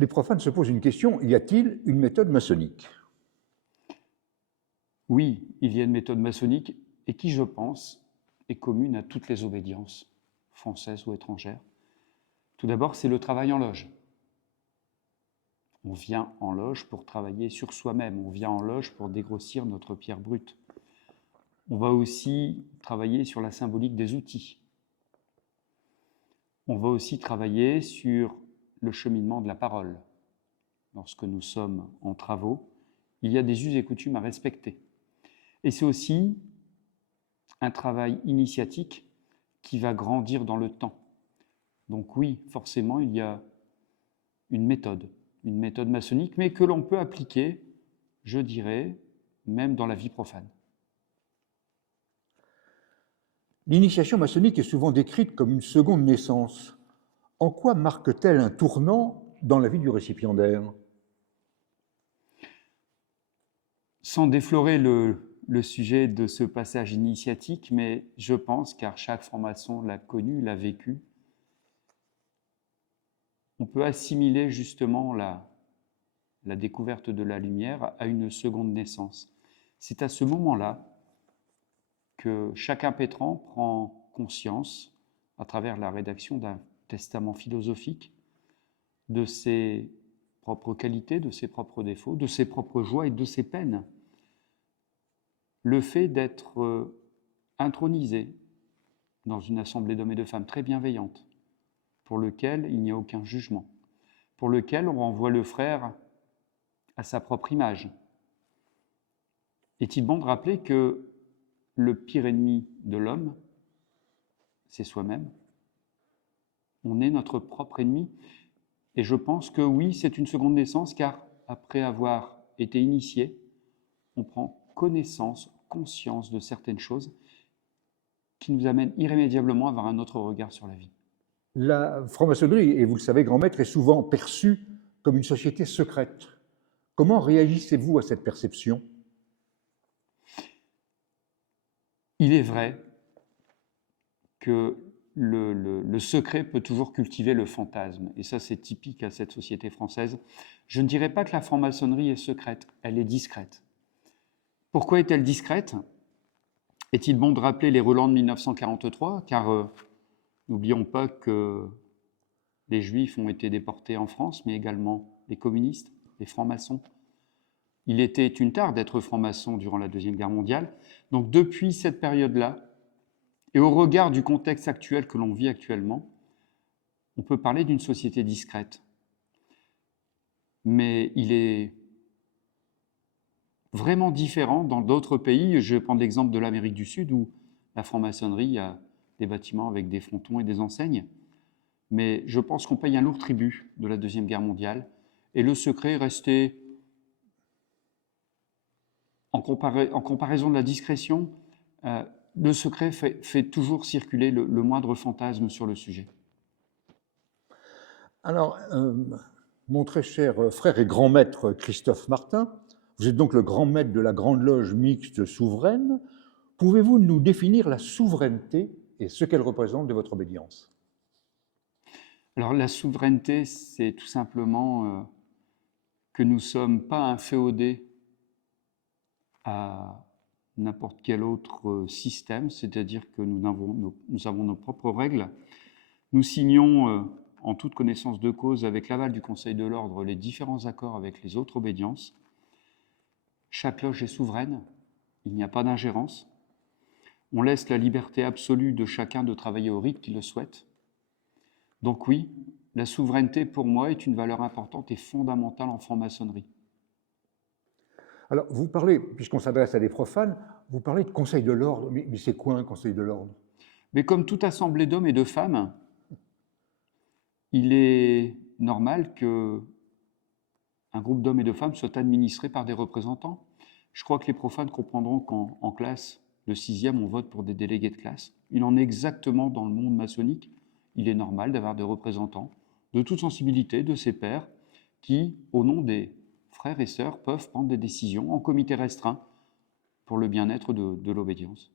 les profanes se posent une question, y a-t-il une méthode maçonnique? Oui, il y a une méthode maçonnique et qui, je pense, est commune à toutes les obédiences, françaises ou étrangères. Tout d'abord, c'est le travail en loge. On vient en loge pour travailler sur soi-même, on vient en loge pour dégrossir notre pierre brute. On va aussi travailler sur la symbolique des outils. On va aussi travailler sur le cheminement de la parole. Lorsque nous sommes en travaux, il y a des us et coutumes à respecter. Et c'est aussi un travail initiatique qui va grandir dans le temps. Donc oui, forcément, il y a une méthode maçonnique, mais que l'on peut appliquer, je dirais, même dans la vie profane. L'initiation maçonnique est souvent décrite comme une seconde naissance. En quoi marque-t-elle un tournant dans la vie du récipiendaire? Sans déflorer le sujet de ce passage initiatique, mais je pense, car chaque franc-maçon l'a connu, l'a vécu, on peut assimiler justement la découverte de la lumière à une seconde naissance. C'est à ce moment-là que chaque impétrant prend conscience, à travers la rédaction d'un testament philosophique, de ses propres qualités, de ses propres défauts, de ses propres joies et de ses peines. Le fait d'être intronisé dans une assemblée d'hommes et de femmes très bienveillante, pour lequel il n'y a aucun jugement, pour lequel on renvoie le frère à sa propre image. Est-il bon de rappeler que le pire ennemi de l'homme, c'est soi-même? On est notre propre ennemi. Et je pense que oui, c'est une seconde naissance, car après avoir été initié, on prend connaissance, conscience de certaines choses qui nous amènent irrémédiablement à avoir un autre regard sur la vie. La franc-maçonnerie, et vous le savez, grand maître, est souvent perçue comme une société secrète. Comment réagissez-vous à cette perception? Il est vrai que le secret peut toujours cultiver le fantasme, et ça c'est typique à cette société française. Je ne dirais pas que la franc-maçonnerie est secrète, elle est discrète. Pourquoi est-elle discrète? Est-il bon de rappeler les relents de 1943? Car n'oublions pas que les Juifs ont été déportés en France, mais également les communistes, les francs-maçons. Il était une tare d'être franc-maçon durant la Deuxième Guerre mondiale. Donc depuis cette période-là, et au regard du contexte actuel que l'on vit actuellement, on peut parler d'une société discrète. Mais il est vraiment différent dans d'autres pays. Je vais prendre l'exemple de l'Amérique du Sud, où la franc-maçonnerie a des bâtiments avec des frontons et des enseignes. Mais je pense qu'on paye un lourd tribut de la Deuxième Guerre mondiale, et le secret est resté, en comparaison de la discrétion, le secret fait toujours circuler le moindre fantasme sur le sujet. Alors, mon très cher frère et grand maître Christophe Martin, vous êtes donc le grand maître de la Grande Loge mixte souveraine. Pouvez-vous nous définir la souveraineté et ce qu'elle représente de votre obédience? Alors la souveraineté, c'est tout simplement que nous ne sommes pas inféodés à n'importe quel autre système, c'est-à-dire que nous avons nos propres règles. Nous signons en toute connaissance de cause, avec l'aval du Conseil de l'Ordre, les différents accords avec les autres obédiences. Chaque loge est souveraine, il n'y a pas d'ingérence. On laisse la liberté absolue de chacun de travailler au rythme qu'il le souhaite. Donc oui, la souveraineté pour moi est une valeur importante et fondamentale en franc-maçonnerie. Alors, vous parlez, puisqu'on s'adresse à des profanes, vous parlez de Conseil de l'Ordre, mais c'est quoi un Conseil de l'Ordre? Mais comme toute assemblée d'hommes et de femmes, il est normal qu'un groupe d'hommes et de femmes soit administré par des représentants. Je crois que les profanes comprendront qu'en classe de 6e, on vote pour des délégués de classe. Il en est exactement dans le monde maçonnique. Il est normal d'avoir des représentants de toute sensibilité, de ses pairs, qui, au nom des frères et sœurs, peuvent prendre des décisions en comité restreint pour le bien-être de l'obédience.